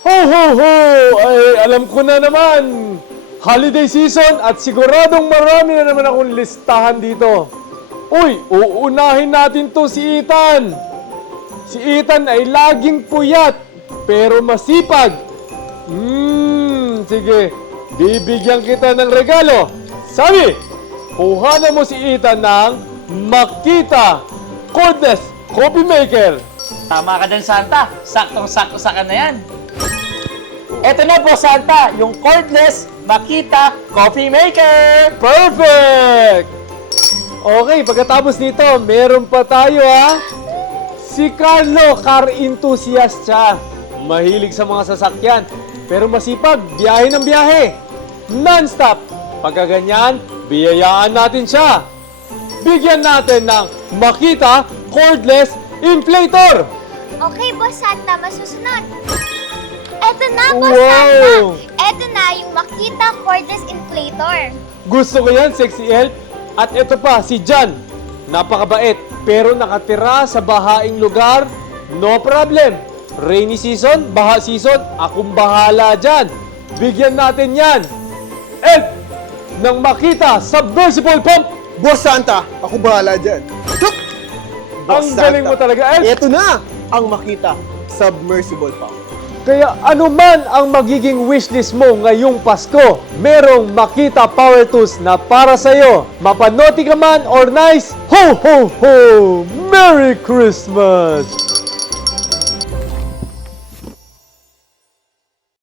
Ho, ho, ho! Ay, alam ko na naman. Holiday season at siguradong marami na naman akong listahan dito. Uy, uunahin natin to si Ethan. Si Ethan ay laging puyat, pero masipag. Sige. Bibigyan kita ng regalo. Sabi, kuhanan mo si Ethan ng Makita Cordless Coffee Maker. Tama ka dyan, Santa. Saktong-sakto sa na yan. Eto na po, Santa, yung cordless Makita Coffee Maker. Perfect! Okay, pagkatapos nito, meron pa tayo Si Carlo, car enthusiast siya. Mahilig sa mga sasakyan, pero masipag, biyahe ng biyahe. Non-stop. Pagka ganyan, biyayaan natin siya. Bigyan natin ng Makita Cordless Inflator. Okay, Boss Santa, masusunod. Eto na, Boss Wow! Santa. Eto na yung Makita Cordless Inflator. Gusto ko yan, sexy elf. At ito pa, si John. Napakabait, pero nakatira sa bahaing lugar. No problem. Rainy season, baha season, akong bahala dyan. Bigyan natin yan. Elf ng Makita Submersible Pump. Boss Santa, ako bahala dyan. Ang galing mo talaga, Elf. Ito na ang Makita Submersible Pump. Kaya ano man ang magiging wishlist mo ngayong Pasko, merong Makita Power Tools na para sa'yo. Mapanoti ka man or nice, ho ho ho! Merry Christmas!